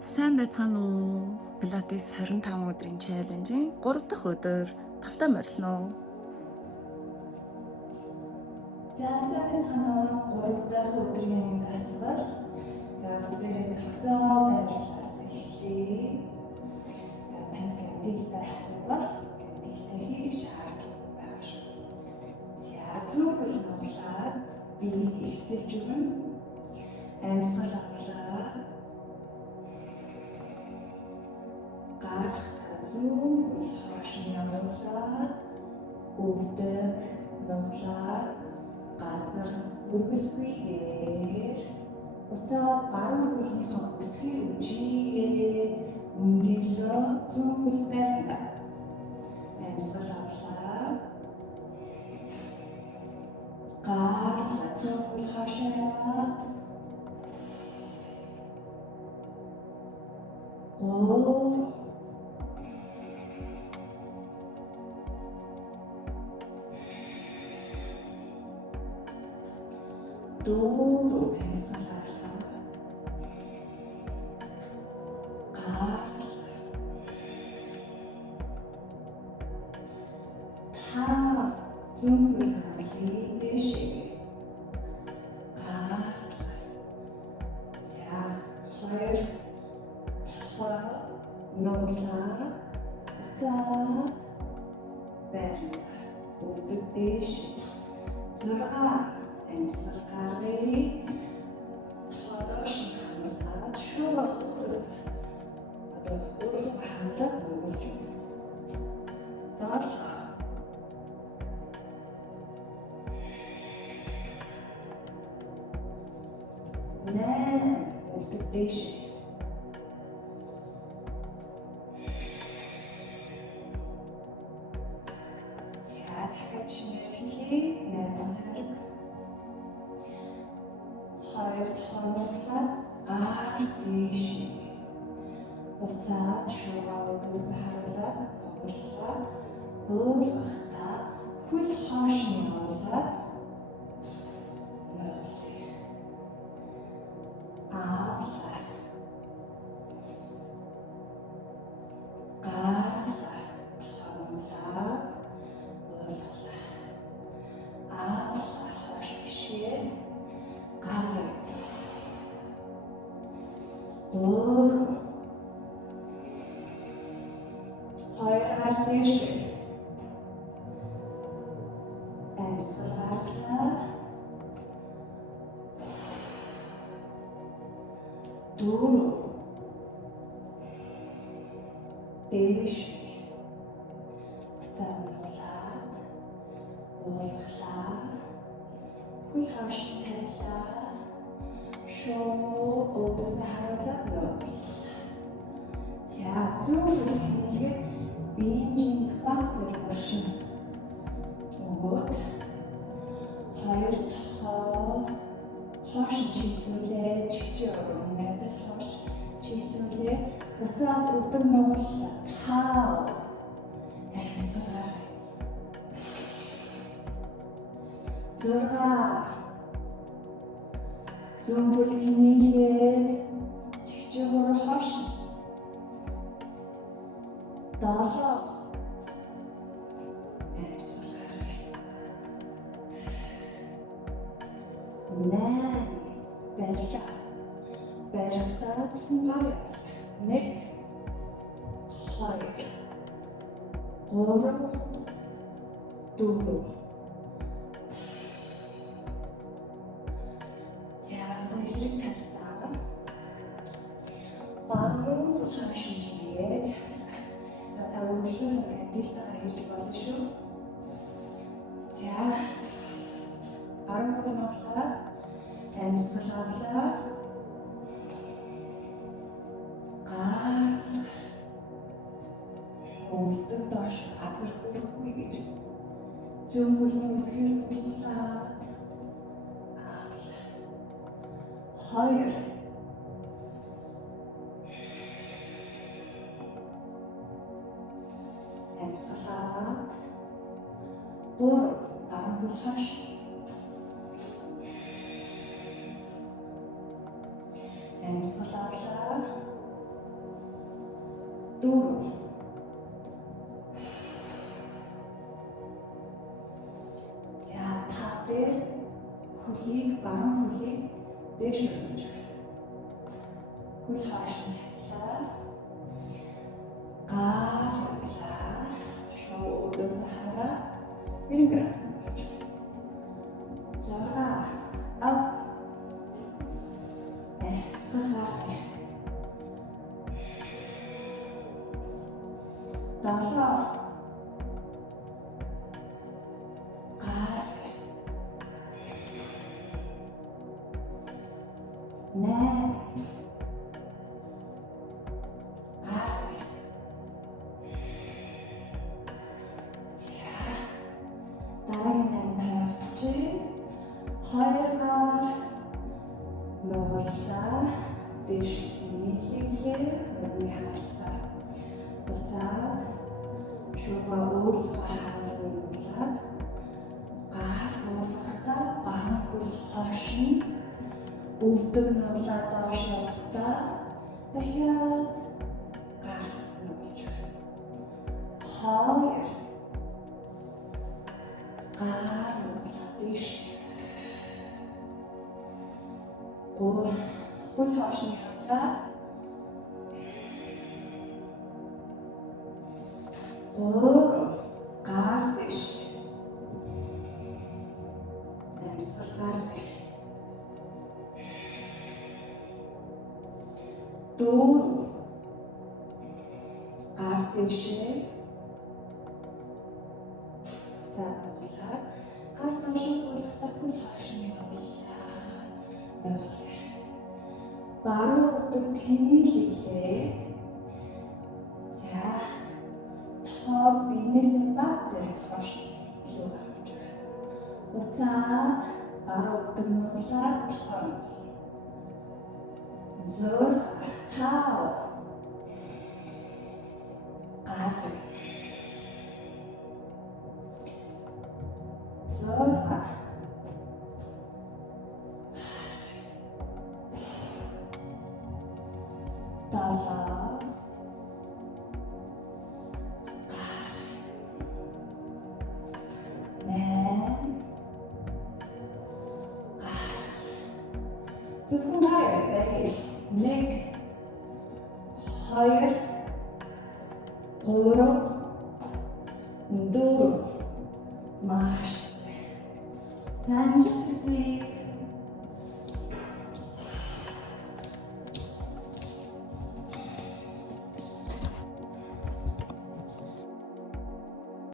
Сайн байцгаана уу? Пилатес 25 өдрийн чаленжийн 3 дахь өдөр тавтаа морилно. За сайн байцгаана уу? 3 дахь өдрийн дасгал. За бүгдээрээ зогсоо байрлалаас эхлэе. За танд гэрдэл байхгүй бол гэрдэлтэй хийх шаардлага байгаа шүү. За зүгэл нуглаад биеийг ихцэлж өгнө. Амьсгал авлаа. Гарах зүгэл хоош явуулаа. Өвдөг нуглаа. Газар үргэлгүйгээр уцаа баруун хөлнийхөө өсгий үжигээ өндөрлөө зүгэл байна. Амьсгал авлаа. Гарах зүгэл хашаа. Гоо дөрөв амьсгал авлаа. Гарах та зүгэл авлаа дэшээ. Гарах за хоёр нуглаа уцаа байна. Өвдөг дэш 6 амьсгал гаргая. Тодоош хангалаад шууд өгөөс одоо өөрөөр хангалаад өгүүлж байна. Даалга 8 өвдөг дэш хоёр хоноглаад дэш уцаад шугаа өгөөс харуулаад оглоо буулгахтаа хөл хоош явуулаад дэш уцаалаад уулглаа хөл хоош тавилаа шоо өдөөс харуулаад нуглаа. За зүгэл хийнгээ биеийн баг зэрэг өршин өгөөд хоёр тохоо хоош чиглүүлээ чигчээ надад хоош чиглүүлээ уцаад өвдөг нуглаа таа амьсгалаа 6 зүгэл хийнгээд чигчээ хоош 7 амьсгалаа 8 барилаа барилтаа цунгаа 1 2 3 4 за эсрэг талдаа баруун хашижгээд за та өөрчлөлт гэдэлтэйгээ хийж болно шүү. За баруун хашаа амьсгал авлаа. Өвдөг доош газар хүрхгүйгээр зөмгөлний үсгээр тулаад хоёр амьсгалаад 3 баруун хаш амьсгалаа 4. За тав дээр хөлийг баруун хөлийг дээш өргөж байна. Хөл хойш нь тавилаа. Гар явлаа. Шуу өдөөс хараа 90 градус болж байна. 6 ап. Сахар. 7 8 дараагийн 8 тавьчих. 2 гар нугалаа. Дэш нийлэглээ. Мөрний хаалта. Буцаад шугаа өөрлөгөө харуулуулаад гар нуулгахдаа баруун хөл хойш нь өвдөг нуглаа доош явахдаа дахиад гар нуулж байна. 2 гар нуглаа дэш. 3 хөл хойш нь явлаа. 3 гар дэш. Амсгал гар. 4 гар дэшээ. За болоо. Гар доош болгохтаа хөл хойш нь явлаа. Баруун өвдөг тэнэлээ. За тоо биенээс нь баг зэрэг хойш илүү гарч байна. Буцаад баруун өвдөг нуглаад тохиом. 6 тав гар 6 7 зөвхөн гараа нэг 2 3 4 маш. За амжилт хүсье.